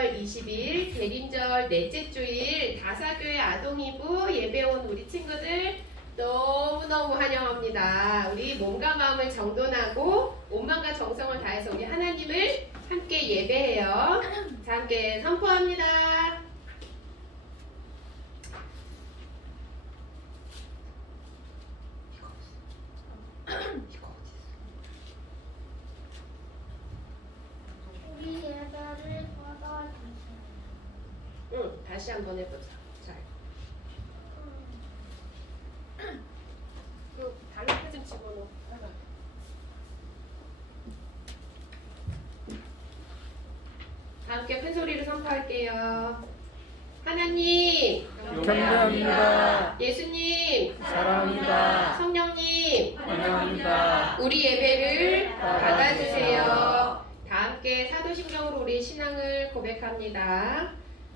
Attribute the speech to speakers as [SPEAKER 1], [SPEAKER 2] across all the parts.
[SPEAKER 1] 12월 20일 대림절 넷째 주일 다사교회 아동이부 예배 온 우리 친구들 너무너무 환영합니다. 우리 몸과 마음을 정돈하고 온만과 정성을 다해서 우리 하나님을 함께 예배해요. 자, 함께 선포합니다.
[SPEAKER 2] 우리 예배를 받아주세요.
[SPEAKER 1] 응, 다시 한번 해보자. 자, 그 다른 좀 집어넣어. 다 함께 큰 소리로 선포할게요. 하나님,
[SPEAKER 3] 경배합니다.
[SPEAKER 1] 예수님,
[SPEAKER 3] 사랑합니다.
[SPEAKER 1] 성령님,
[SPEAKER 3] 환영합니다.
[SPEAKER 1] 우리 예배를 받아주세요. 다 함께 사도신경으로 우리 신앙을 고백합니다.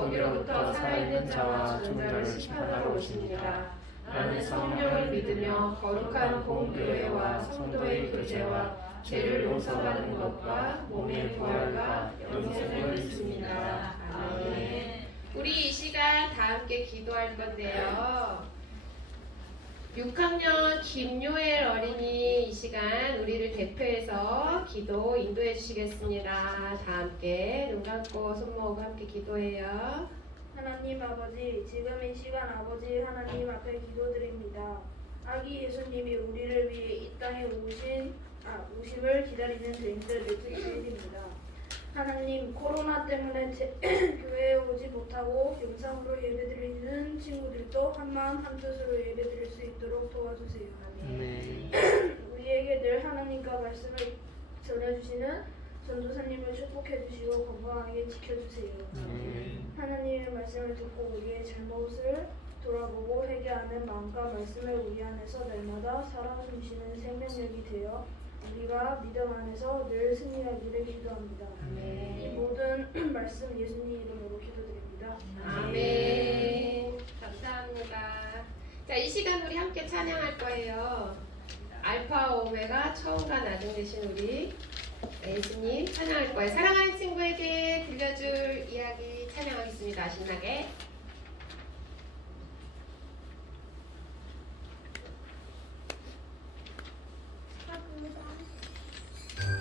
[SPEAKER 1] 거기로부터 살아있는 자와 죽은 자를 심판하러 오십니다. 나는 성령을 믿으며 거룩한 공교회와 성도의 교제와 죄를 용서받는 것과 몸의 부활과 영생을 믿습니다. 아멘. 우리 이 시간 다 함께 기도할 건데요. 6학년 김요엘 어린이 이 시간 우리를 대표해서 기도 인도해 주시겠습니다. 다 함께 눈 감고 손 모으고 함께 기도해요.
[SPEAKER 4] 하나님 아버지, 지금 이 시간 아버지 하나님 앞에 기도드립니다. 아기 예수님이 우리를 위해 이 땅에 오신 아, 오심을 기다리는 넷째 주일입니다. 하나님 코로나 때문에 제, 교회에 오지 못하고 영상으로 예배드리는 친구들도 한마음 한뜻으로 예배드릴 수 있도록 도와주세요.
[SPEAKER 3] 네.
[SPEAKER 4] 우리에게 늘 하나님과 말씀을 전해주시는 전도사님을 축복해 주시고 건강하게 지켜주세요.
[SPEAKER 3] 네.
[SPEAKER 4] 하나님의 말씀을 듣고 우리의 잘못을 돌아보고 회개하는 마음과 말씀을 우리 안에서 날마다 살아 숨쉬는 생명력이 되어 우리가 믿음 안에서 늘 승리하기를 기도합니다. 이
[SPEAKER 1] 아멘.
[SPEAKER 4] 모든 말씀 예수님 이름으로 기도드립니다.
[SPEAKER 1] 아멘. 감사합니다. 자, 이 시간 우리 함께 찬양할 거예요. 알파 오메가 처음과 나중 되신 우리 예수님 찬양할 거예요. 사랑하는 친구에게 들려줄 이야기 찬양하겠습니다. 신나게.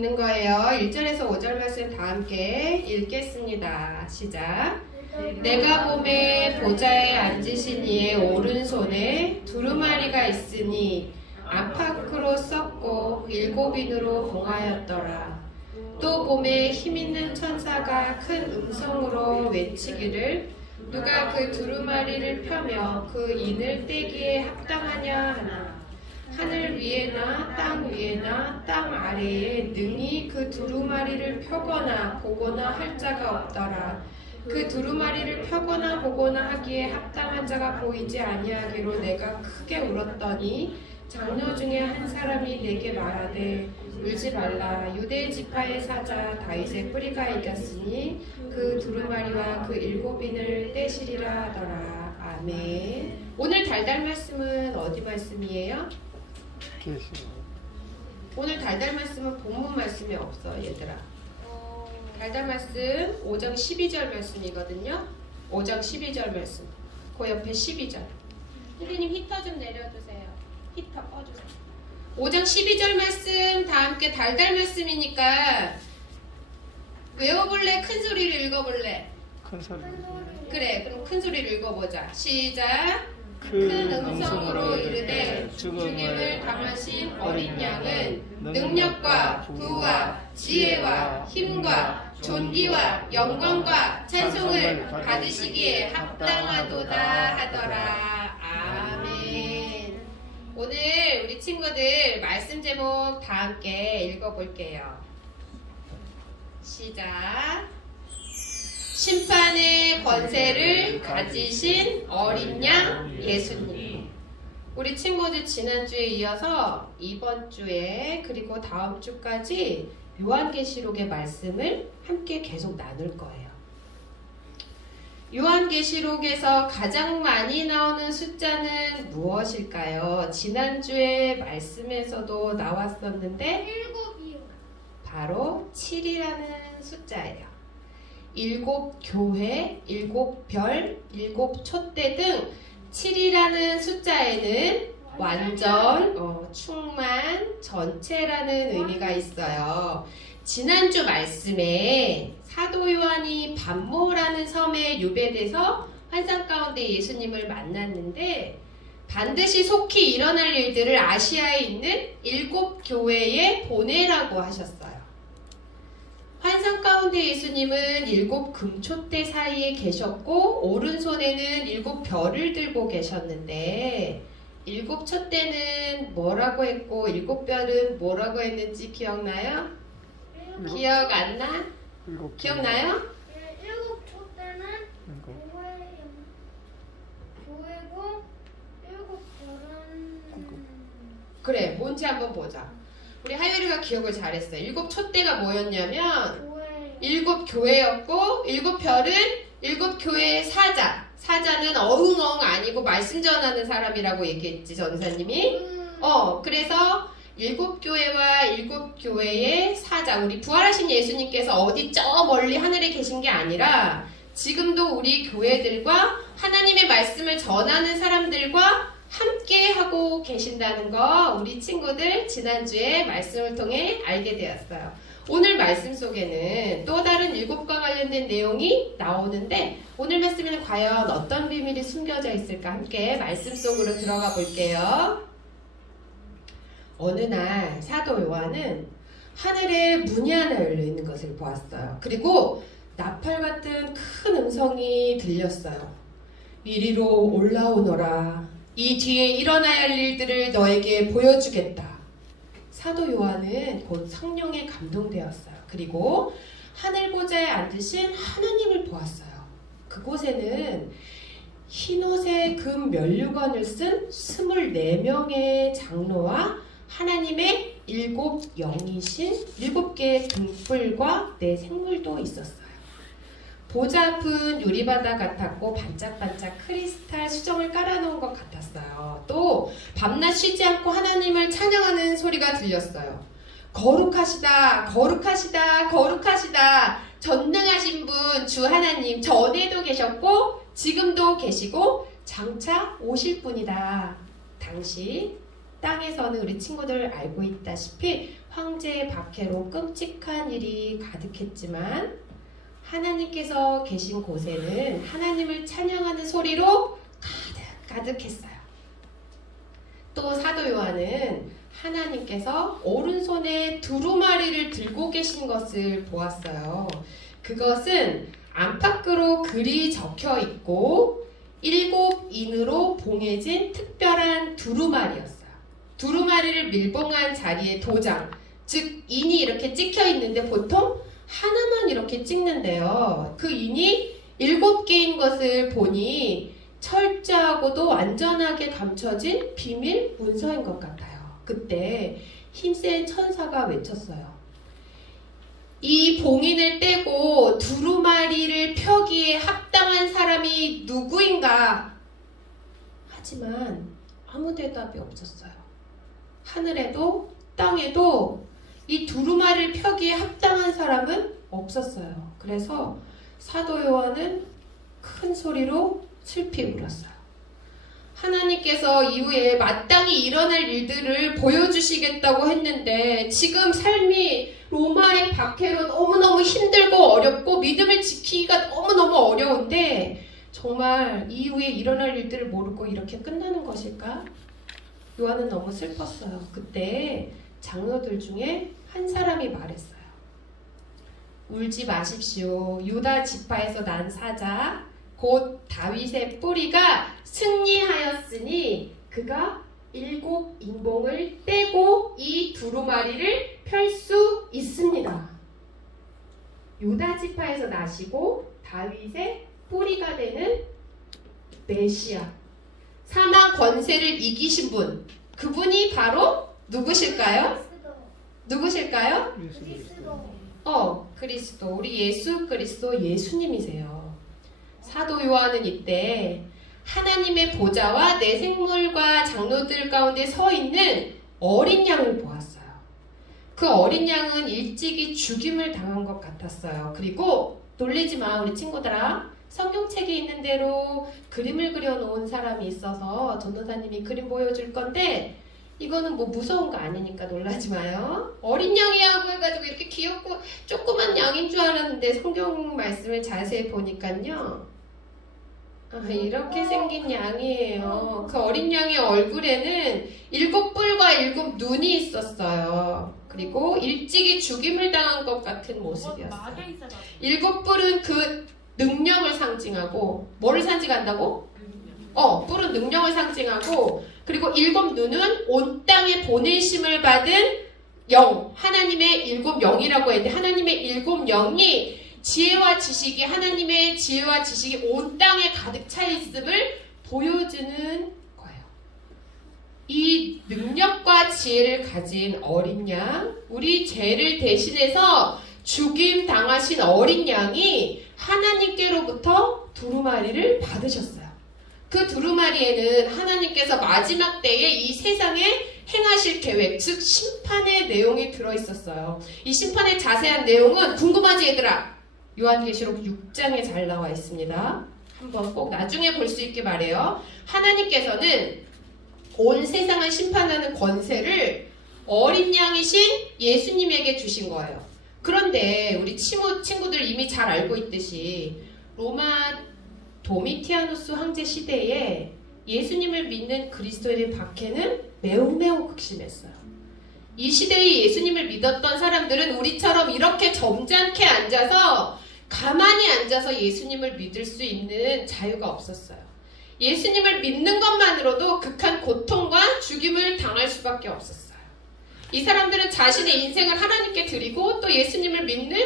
[SPEAKER 1] 읽는 거예요. 1절에서 5절 말씀 다 함께 읽겠습니다. 시작. 내가 봄에 보좌에 앉으신 이의 오른손에 두루마리가 있으니 안팎으로 썩고 일곱인으로 봉하였더라. 또 봄에 힘있는 천사가 큰 음성으로 외치기를 누가 그 두루마리를 펴며 그 인을 떼기에 합당하냐 하나 하늘 위에나 땅 위에나 땅 아래에 능히 그 두루마리를 펴거나 보거나 할 자가 없더라. 그 두루마리를 펴거나 보거나 하기에 합당한 자가 보이지 아니하기로 내가 크게 울었더니 장로 중에 한 사람이 내게 말하되 울지 말라. 유대 지파의 사자 다윗의 뿌리가 이겼으니 그 두루마리와 그 일곱인을 떼시리라 하더라. 아멘. 오늘 달달 말씀은 어디 말씀이에요?
[SPEAKER 3] 계시.
[SPEAKER 1] 오늘 달달 말씀은 본문 말씀이 없어 얘들아
[SPEAKER 2] 어,
[SPEAKER 1] 달달 말씀 5장 12절 말씀이거든요 5장 12절 말씀 그 옆에 12절 선생님 히터 좀 내려주세요 히터 꺼주세요 5장 12절 말씀 다 함께 달달 말씀이니까 외워볼래? 큰 소리를 읽어볼래?
[SPEAKER 3] 큰 소리.
[SPEAKER 2] 큰 소리.
[SPEAKER 1] 그래 그럼 큰 소리를 읽어보자 시작 큰큰 음성으로 이르되
[SPEAKER 3] 죽음을
[SPEAKER 1] 당하신 어린 양은 능력과 부와 지혜와 힘과 존귀와 영광과 찬송을 받으시기에 합당하도다 하더라. 아멘. 오늘 우리 친구들 말씀 제목 다 함께 읽어볼게요. 시작 심판의 권세를 가지신 어린 양 예수님. 우리 친구들 지난주에 이어서 이번 주에 그리고 다음 주까지 요한계시록의 말씀을 함께 계속 나눌 거예요. 요한계시록에서 가장 많이 나오는 숫자는 무엇일까요? 지난주에 말씀에서도 나왔었는데. 바로 7이라는 숫자예요. 일곱 교회, 일곱 별, 일곱 촛대 등 7이라는 숫자에는 완전, 어, 충만, 전체라는 의미가 있어요. 지난주 말씀에 사도 요한이 반모라는 섬에 유배돼서 환상 가운데 예수님을 만났는데 반드시 속히 일어날 일들을 아시아에 있는 일곱 교회에 보내라고 하셨어요. 환상 가운데 예수님은 일곱 금초대 사이에 계셨고 오른손에는 일곱 별을 들고 계셨는데 일곱 촛대는 뭐라고 했고 일곱 별은 뭐라고 했는지 기억나요?
[SPEAKER 2] 일곱,
[SPEAKER 1] 기억 안 나?
[SPEAKER 3] 일곱.
[SPEAKER 1] 기억나요?
[SPEAKER 2] 일- 일곱. 교회 교회고 일곱 별은
[SPEAKER 1] 그래 뭔지 한번 보자. 우리 하율이가 기억을 잘했어. 일곱 촛대가 뭐였냐면 일곱 교회였고 일곱 별은 일곱 교회의 사자. 사자는 어흥어흥 아니고 말씀 전하는 사람이라고 얘기했지 전사님이.
[SPEAKER 2] 음,
[SPEAKER 1] 어 그래서 일곱 교회와 일곱 교회의 사자. 우리 부활하신 예수님께서 어디 저 멀리 하늘에 계신 게 아니라 지금도 우리 교회들과 하나님의 말씀을 전하는 사람들과 함께 하고 계신다는 거 우리 친구들 지난주에 말씀을 통해 알게 되었어요. 오늘 말씀 속에는 또 다른 일곱과 관련된 내용이 나오는데 오늘 말씀에는 과연 어떤 비밀이 숨겨져 있을까 함께 말씀 속으로 들어가 볼게요. 어느 날 사도 요한은 하늘에 문이 하나 열려 있는 것을 보았어요. 그리고 나팔 같은 큰 음성이 들렸어요. 이리로 올라오너라. 이 뒤에 일어나야 할 일들을 너에게 보여주겠다. 사도 요한은 곧 성령에 감동되었어요. 그리고 하늘 보좌에 앉으신 하나님을 보았어요. 그곳에는 흰옷에 금 면류관을 쓴 24명의 장로와 하나님의 일곱 영이신 일곱 개의 등불과 네 생물도 있었어요. 보자 앞은 유리바다 같았고 반짝반짝 크리스탈 수정을 깔아놓은 것 같았어요. 또 밤낮 쉬지 않고 하나님을 찬양하는 소리가 들렸어요. 거룩하시다, 거룩하시다, 거룩하시다. 전능하신 분 주 하나님 전에도 계셨고 지금도 계시고 장차 오실 분이다. 당시 땅에서는 우리 친구들 알고 있다시피 황제의 박해로 끔찍한 일이 가득했지만 하나님께서 계신 곳에는 하나님을 찬양하는 소리로 가득 가득했어요. 또 사도 요한은 하나님께서 오른손에 두루마리를 들고 계신 것을 보았어요. 그것은 안팎으로 글이 적혀 있고 일곱 인으로 봉해진 특별한 두루마리였어요. 두루마리를 밀봉한 자리에 도장, 즉 인이 이렇게 찍혀 있는데 보통 하나만 이렇게 찍는데요. 그 인이 일곱 개인 것을 보니 철저하고도 완전하게 감춰진 비밀 문서인 것 같아요. 그때 힘센 천사가 외쳤어요. 이 봉인을 떼고 두루마리를 펴기에 합당한 사람이 누구인가? 하지만 아무 대답이 없었어요. 하늘에도 땅에도 이 두루마리를 펴기에 합당한 사람은 없었어요. 그래서 사도 요한은 큰 소리로 슬피 울었어요. 하나님께서 이후에 마땅히 일어날 일들을 보여주시겠다고 했는데 지금 삶이 로마의 박해로 너무너무 힘들고 어렵고 믿음을 지키기가 너무너무 어려운데 정말 이후에 일어날 일들을 모르고 이렇게 끝나는 것일까? 요한은 너무 슬펐어요. 그때 장로들 중에 한 사람이 말했어요. 울지 마십시오. 유다 지파에서 난 사자 곧 다윗의 뿌리가 승리하였으니 그가 일곱 인봉을 떼고 이 두루마리를 펼 수 있습니다. 유다 지파에서 나시고 다윗의 뿌리가 되는 메시아 사망 권세를 이기신 분 그분이 바로 누구실까요? 누구실까요? 어, 그리스도. 우리 예수 그리스도 예수님이세요. 사도 요한은 이때 하나님의 보좌와 내 생물과 장로들 가운데 서 있는 어린 양을 보았어요. 그 어린 양은 일찍이 죽임을 당한 것 같았어요. 그리고 놀리지 마, 우리 친구들아. 성경책에 있는 대로 그림을 그려놓은 사람이 있어서 전도사님이 그림 보여줄 건데 이거는 뭐 무서운 거 아니니까 놀라지 마요. 어린 양이라고 해가지고 이렇게 귀엽고 조그만 양인 줄 알았는데 성경 말씀을 자세히 보니까요. 아, 이렇게 생긴 양이에요. 그 어린 양의 얼굴에는 일곱 뿔과 일곱 눈이 있었어요. 그리고 일찍이 죽임을 당한 것 같은 모습이었어요. 일곱 뿔은 그 능력을 상징하고 뭐를 상징한다고? 어, 뿔은 능력을 상징하고 그리고 일곱 눈은 온 땅에 보내심을 받은 영, 하나님의 일곱 영이라고 했는데 하나님의 일곱 영이 지혜와 지식이 하나님의 지혜와 지식이 온 땅에 가득 차 있음을 보여주는 거예요. 이 능력과 지혜를 가진 어린 양, 우리 죄를 대신해서 죽임 당하신 어린 양이 하나님께로부터 두루마리를 받으셨어요. 그 두루마리에는 하나님 께서 마지막 때에 이 세상에 행하실 계획, 즉 심판의 내용이 들어 있었어요. 이 심판의 자세한 내용은 궁금하지 얘들아? 요한계시록 6장에 잘 나와 있습니다. 한번 꼭 나중에 볼 수 있게 말해요. 하나님께서는 온 세상을 심판하는 권세를 어린 양이신 예수님에게 주신 거예요. 그런데 우리 친구, 친구들 이미 잘 알고 있듯이 로마 도미티아누스 황제 시대에 예수님을 믿는 그리스도인의 박해는 매우 매우 극심했어요. 이 시대에 예수님을 믿었던 사람들은 우리처럼 이렇게 점잖게 앉아서 가만히 앉아서 예수님을 믿을 수 있는 자유가 없었어요. 예수님을 믿는 것만으로도 극한 고통과 죽임을 당할 수밖에 없었어요. 이 사람들은 자신의 인생을 하나님께 드리고 또 예수님을 믿는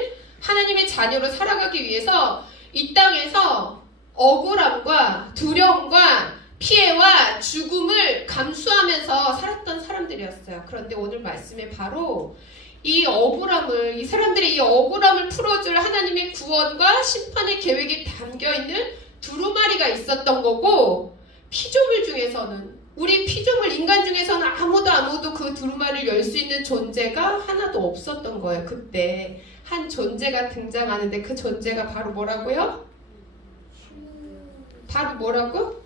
[SPEAKER 1] 하나님의 자녀로 살아가기 위해서 이 땅에서 억울함과 두려움과 피해와 죽음을 감수하면서 살았던 사람들이었어요. 그런데 오늘 말씀에 바로 이 억울함을, 이 사람들의 이 억울함을 풀어줄 하나님의 구원과 심판의 계획이 담겨 있는 두루마리가 있었던 거고, 피조물 중에서는, 우리 피조물 인간 중에서는 아무도 아무도 그 두루마리를 열 수 있는 존재가 하나도 없었던 거예요. 그때 한 존재가 등장하는데 그 존재가 바로 뭐라고요? 바로 뭐라고?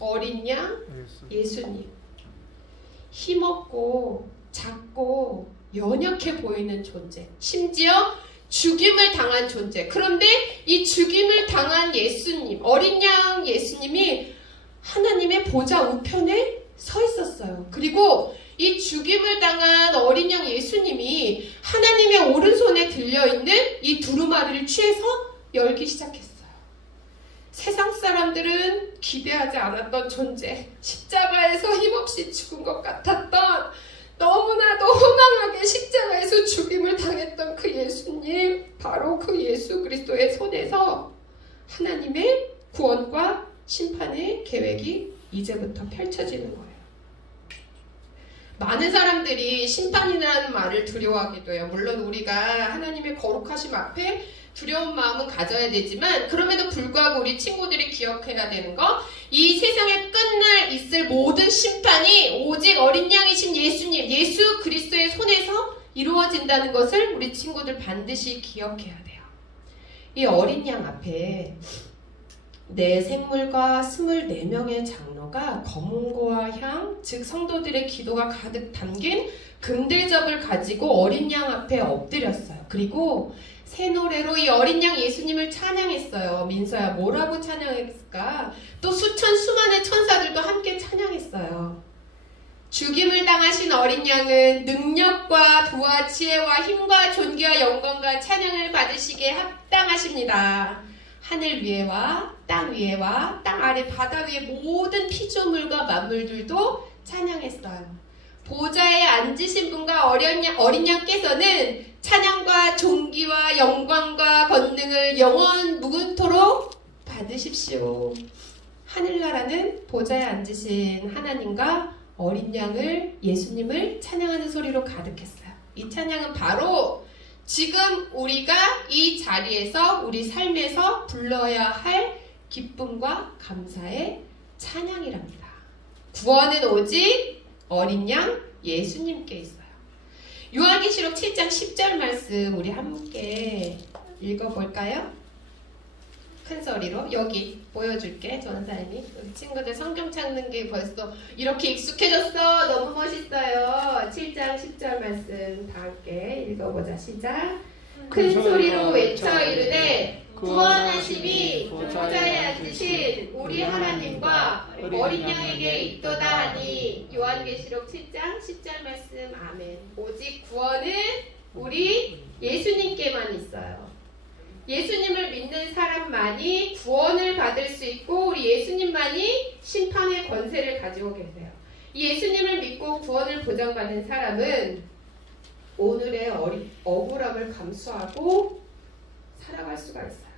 [SPEAKER 1] 어린 양
[SPEAKER 3] 예수.
[SPEAKER 1] 예수 님. 힘없고 작고 연약해 보이는 존재. 심지어 죽임을 당한 존재. 그런데 이 죽임을 당한 예수님, 어린 양 예수님이 하나님의 보좌 우편에 서 있었어요. 그리고 이 죽임을 당한 어린 양 예수님이 하나님의 오른손에 들려있는 이 두루마리를 취해서 열기 시작했어요. 세상 사람들은 기대하지 않았던 존재, 십자가에서 힘없이 죽은 것 같았던 너무나도 허망하게 십자가에서 죽임을 당했던 그 예수님, 바로 그 예수 그리스도의 손에서 하나님의 구원과 심판의 계획이 이제부터 펼쳐지는 거예요. 많은 사람들이 심판이라는 말을 두려워하기도 해요. 물론 우리가 하나님의 거룩하심 앞에 두려운 마음은 가져야 되지만 그럼에도 불구하고 우리 친구들이 기억해야 되는 거 이 세상에 끝날 있을 모든 심판이 오직 어린 양이신 예수님 예수 그리스도의 손에서 이루어진다는 것을 우리 친구들 반드시 기억해야 돼요. 이 어린 양 앞에 내 생물과 24명의 장로가 검은고와 향, 즉 성도들의 기도가 가득 담긴 금들접을 가지고 어린 양 앞에 엎드렸어요. 그리고 새 노래로 이 어린 양 예수님을 찬양했어요. 민서야 뭐라고 찬양했을까? 또 수천 수만의 천사들도 함께 찬양했어요. 죽임을 당하신 어린 양은 능력과 부와 지혜와 힘과 존귀와 영광과 찬양을 받으시기에 합당하십니다. 하늘 위에와 땅 위에와 땅 아래 바다 위의 모든 피조물과 만물들도 찬양했어요. 보좌에 앉으신 분과 어린, 양, 어린 양께서는 찬양과 존귀와 영광과 권능을 영원 무근토록 받으십시오. 하늘나라는 보좌에 앉으신 하나님과 어린 양을 예수님을 찬양하는 소리로 가득했어요. 이 찬양은 바로 지금 우리가 이 자리에서 우리 삶에서 불러야 할 기쁨과 감사의 찬양이랍니다. 구원은 오직 어린 양 예수님께 있어요. 요한계시록 7장 10절 말씀 우리 함께 읽어볼까요? 큰 소리로 여기 보여줄게 전사님이 우리 친구들 성경 찾는 게 벌써 이렇게 익숙해졌어. 너무 멋있어요. 7장 10절 말씀 다 함께 읽어보자. 시작. 큰 소리로 외쳐 이르되 구원하심이 보좌에 앉으신 우리 하나님과 어린 양에게 있도다 하니 요한계시록 7장 10절 말씀. 아멘. 오직 구원은 우리 예수님께만 있어요. 예수님을 믿는 사람만이 구원을 받을 수 있고 우리 예수님만이 심판의 권세를 가지고 계세요. 이 예수님을 믿고 구원을 보장받은 사람은 오늘의 어리, 억울함을 감수하고 살아갈 수가 있어요.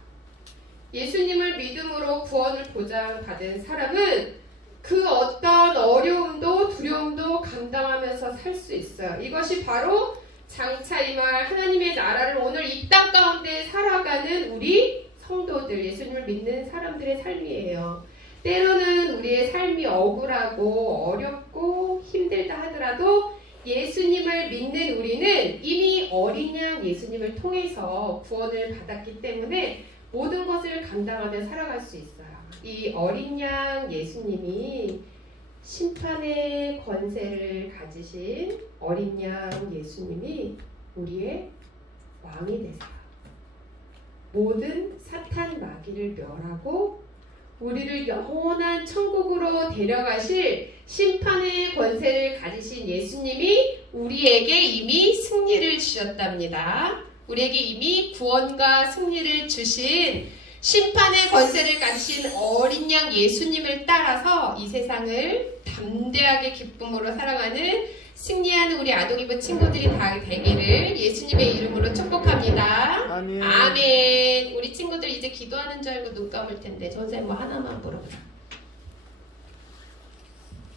[SPEAKER 1] 예수님을 믿음으로 구원을 보장받은 사람은 그 어떤 어려움도 두려움도 감당하면서 살 수 있어요. 이것이 바로 장차 이말 하나님의 나라를 오늘 이 땅 가운데 살아가는 우리 성도들, 예수님을 믿는 사람들의 삶이에요. 때로는 우리의 삶이 억울하고 어렵고 힘들다 하더라도 예수님을 믿는 우리는 이미 어린 양 예수님을 통해서 구원을 받았기 때문에 모든 것을 감당하며 살아갈 수 있어요. 이 어린 양 예수님이 심판의 권세를 가지신 어린 양 예수님이 우리의 왕이 되세요. 모든 사탄 마귀를 멸하고 우리를 영원한 천국으로 데려가실 심판의 권세를 가지신 예수님이 우리에게 이미 승리를 주셨답니다. 우리에게 이미 구원과 승리를 주신 심판의 권세를 가지신 어린 양 예수님을 따라서 이 세상을 담대하게 기쁨으로 살아가는 승리하는 우리 아동이부 친구들이 다 되기를 예수님의 이름으로 축복합니다.
[SPEAKER 3] 아멘.
[SPEAKER 1] 아멘. 우리 친구들 이제 기도하는 줄 알고 눈 감을 텐데 전사님 뭐 하나만 물어보자.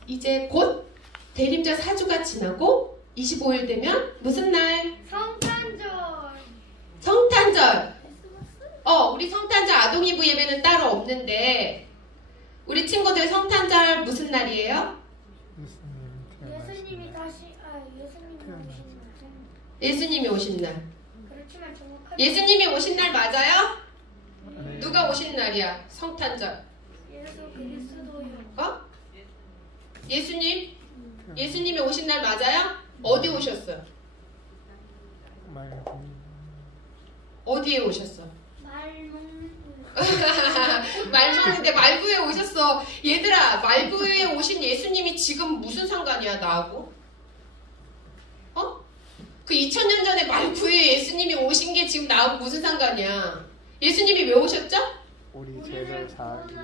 [SPEAKER 1] 이제 곧 대림절 4주가 지나고 25일 되면 무슨 날?
[SPEAKER 2] 성탄절.
[SPEAKER 1] 성탄절. 어, 우리 성탄절 아동이부 예배는 따로 없는데 우리 친구들 성탄절 무슨 날이에요?
[SPEAKER 2] 예수님이 다시 아 예수님이 오신 날.
[SPEAKER 1] 예수님이 오신 날.
[SPEAKER 2] 그렇지만 정확하게
[SPEAKER 1] 예수님이 오신 날 맞아요?
[SPEAKER 3] 네.
[SPEAKER 1] 누가 오신 날이야? 성탄절.
[SPEAKER 2] 예수 그리스도요.
[SPEAKER 1] 어? 예수님? 예수님이 오신 날 맞아요? 어디 오셨어요? 어디에 오셨어?
[SPEAKER 2] 말문.
[SPEAKER 1] 말구인데 말구에 오셨어. 얘들아, 말구에 오신 예수님이 지금 무슨 상관이야 나하고? 어? 그 2000년 전에 말구에 예수님이 오신 게 지금 나하고 무슨 상관이야? 예수님이 왜 오셨죠?
[SPEAKER 3] 우리 죄를
[SPEAKER 2] 구원하기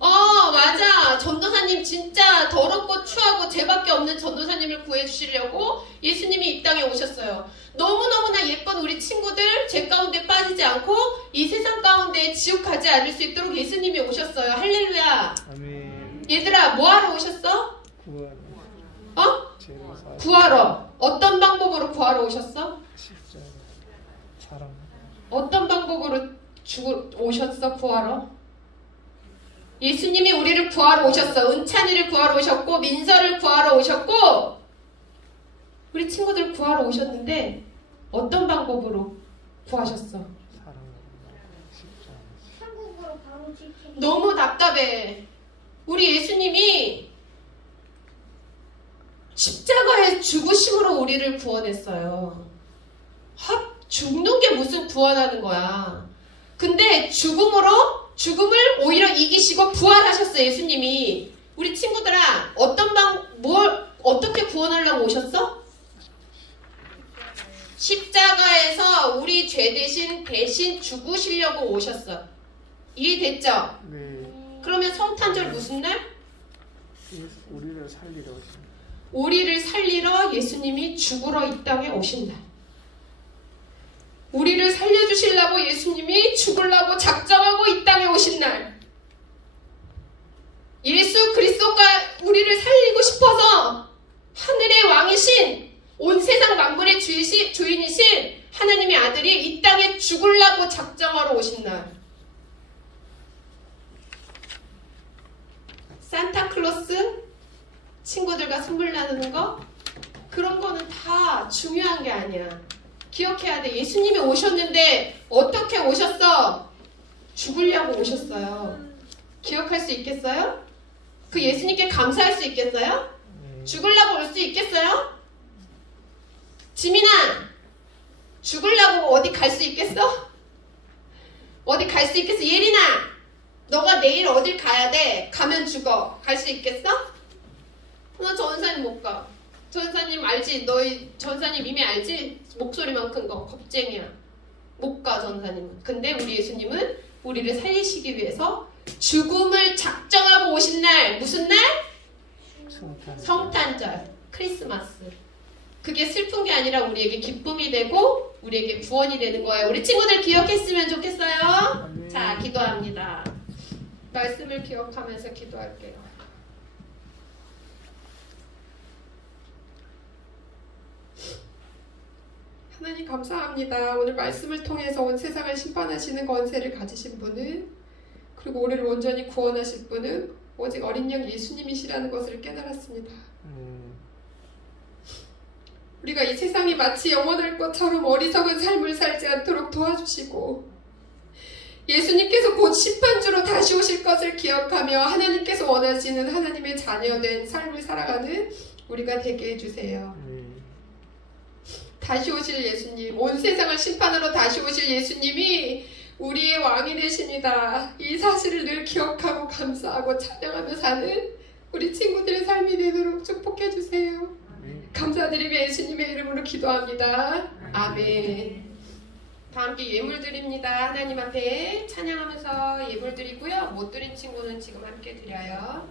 [SPEAKER 1] 어 맞아 전도사님 진짜 더럽고 추하고 죄밖에 없는 전도사님을 구해주시려고 예수님이 이 땅에 오셨어요 너무너무나 예쁜 우리 친구들 죄 가운데 빠지지 않고 이 세상 가운데 지옥 가지 않을 수 있도록 예수님이 오셨어요 할렐루야
[SPEAKER 3] 아멘.
[SPEAKER 1] 얘들아 뭐하러 오셨어?
[SPEAKER 3] 구원.
[SPEAKER 1] 어?
[SPEAKER 3] 사.
[SPEAKER 1] 구하러 어떤 방법으로 구하러 오셨어?
[SPEAKER 3] 십자가. 사랑.
[SPEAKER 1] 어떤 방법으로 죽을 오셨어 구하러? 예수님이 우리를 구하러 오셨어. 은찬이를 구하러 오셨고 민서를 구하러 오셨고 우리 친구들 구하러 오셨는데 어떤 방법으로 구하셨어? 너무 답답해. 우리 예수님이 십자가의 죽으심으로 우리를 구원했어요. 합 죽는 게 무슨 구원하는 거야. 근데 죽음으로 죽음을 오히려 이기시고 부활하셨어요, 예수님이. 우리 친구들아, 어떤 방, 뭘, 어떻게 구원하려고 오셨어? 십자가에서 우리 죄 대신 대신 죽으시려고 오셨어. 이해됐죠?
[SPEAKER 3] 네.
[SPEAKER 1] 그러면 성탄절 무슨 날?
[SPEAKER 3] 우리를 살리러 오신.
[SPEAKER 1] 우리를 살리러 예수님이 죽으러 이 땅에 오신 날. 우리를 살려주시려고 예수님이 죽으려고 작정하고 이 땅에 오신 날. 예수 그리스도가 우리를 살리고 싶어서 하늘의 왕이신 온 세상 만물의 주이시, 주인이신 하나님의 아들이 이 땅에 죽으려고 작정하러 오신 날. 산타클로스 친구들과 선물 나누는 거 그런 거는 다 중요한 게 아니야. 기억해야 돼. 예수님이 오셨는데 어떻게 오셨어? 죽으려고 오셨어요. 기억할 수 있겠어요? 그 예수님께 감사할 수 있겠어요?
[SPEAKER 3] 네.
[SPEAKER 1] 죽으려고 올 수 있겠어요? 지민아, 죽으려고 어디 갈 수 있겠어? 어디 갈 수 있겠어? 예린아, 너가 내일 어딜 가야 돼? 가면 죽어. 갈 수 있겠어? 나 전사님 못 가. 전사님 알지? 너희 전사님 이미 알지? 목소리만 큰거 겁쟁이야. 못 가 전사님은. 근데 우리 예수님은 우리를 살리시기 위해서 죽음을 작정하고 오신 날 무슨 날?
[SPEAKER 3] 성탄.
[SPEAKER 1] 성탄절, 크리스마스. 그게 슬픈 게 아니라 우리에게 기쁨이 되고 우리에게 구원이 되는 거예요. 우리 친구들 기억했으면 좋겠어요. 자, 기도합니다. 말씀을 기억하면서 기도할게요. 하나님 감사합니다. 오늘 말씀을 통해서 온 세상을 심판하시는 권세를 가지신 분은 그리고 우리를 온전히 구원하실 분은 오직 어린 양 예수님이시라는 것을 깨달았습니다.
[SPEAKER 3] 음,
[SPEAKER 1] 우리가 이 세상이 마치 영원할 것처럼 어리석은 삶을 살지 않도록 도와주시고 예수님께서 곧 심판주로 다시 오실 것을 기억하며 하나님께서 원하시는 하나님의 자녀된 삶을 살아가는 우리가 되게 해주세요.
[SPEAKER 3] 네.
[SPEAKER 1] 다시 오실 예수님, 온 세상을 심판으로 다시 오실 예수님이 우리의 왕이 되십니다. 이 사실을 늘 기억하고 감사하고 찬양하며 사는 우리 친구들의 삶이 되도록 축복해 주세요.
[SPEAKER 3] 네.
[SPEAKER 1] 감사드리며 예수님의 이름으로 기도합니다. 아멘. 다 함께 예물 드립니다. 하나님 앞에 찬양하면서 예물 드리고요. 못 드린 친구는 지금 함께 드려요.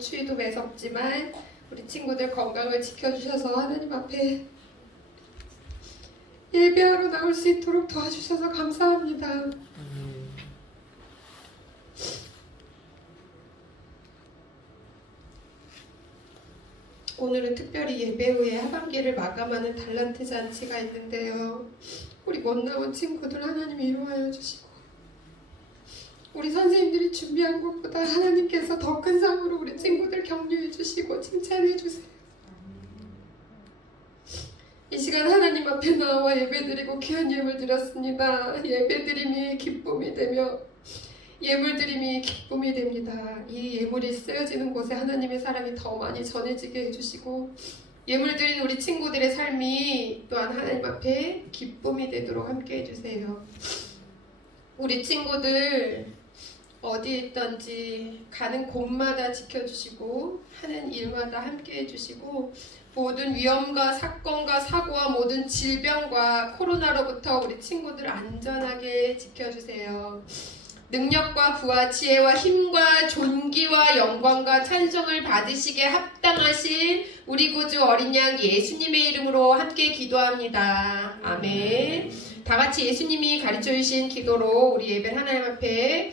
[SPEAKER 1] 추위도 매섭지만 우리 친구들 건강을 지켜주셔서 하나님 앞에 예배하러 나올 수 있도록 도와주셔서 감사합니다. 오늘은 특별히 예배 후에 하반기를 마감하는 달란트 잔치가 있는데요. 우리 못 나온 친구들 하나님 위로하여 주시고 우리 선생님들이 준비한 것보다 하나님께서 더 큰 상으로 우리 친구들 격려해 주시고 칭찬해 주세요. 이 시간 하나님 앞에 나와 예배드리고 귀한 예물 드렸습니다. 예배드림이 기쁨이 되며 예물드림이 기쁨이 됩니다. 이 예물이 쓰여지는 곳에 하나님의 사랑이 더 많이 전해지게 해주시고 예물드린 우리 친구들의 삶이 또한 하나님 앞에 기쁨이 되도록 함께 해주세요. 우리 친구들 어디에 있던지 가는 곳마다 지켜주시고 하는 일마다 함께 해 주시고 모든 위험과 사건과 사고와 모든 질병과 코로나로부터 우리 친구들 안전하게 지켜주세요. 능력과 부와 지혜와 힘과 존귀와 영광과 찬송을 받으시게 합당하신 우리 구주 어린 양 예수님의 이름으로 함께 기도합니다. 아멘. 다 같이 예수님이 가르쳐 주신 기도로 우리 예배 하나님 앞에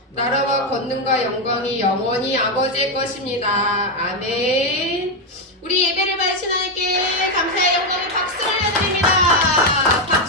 [SPEAKER 1] 나라와 권능과 영광이 영원히 아버지의 것입니다. 아멘. 우리 예배를 받으신 하나님께 감사의 영광을 박수 올려드립니다.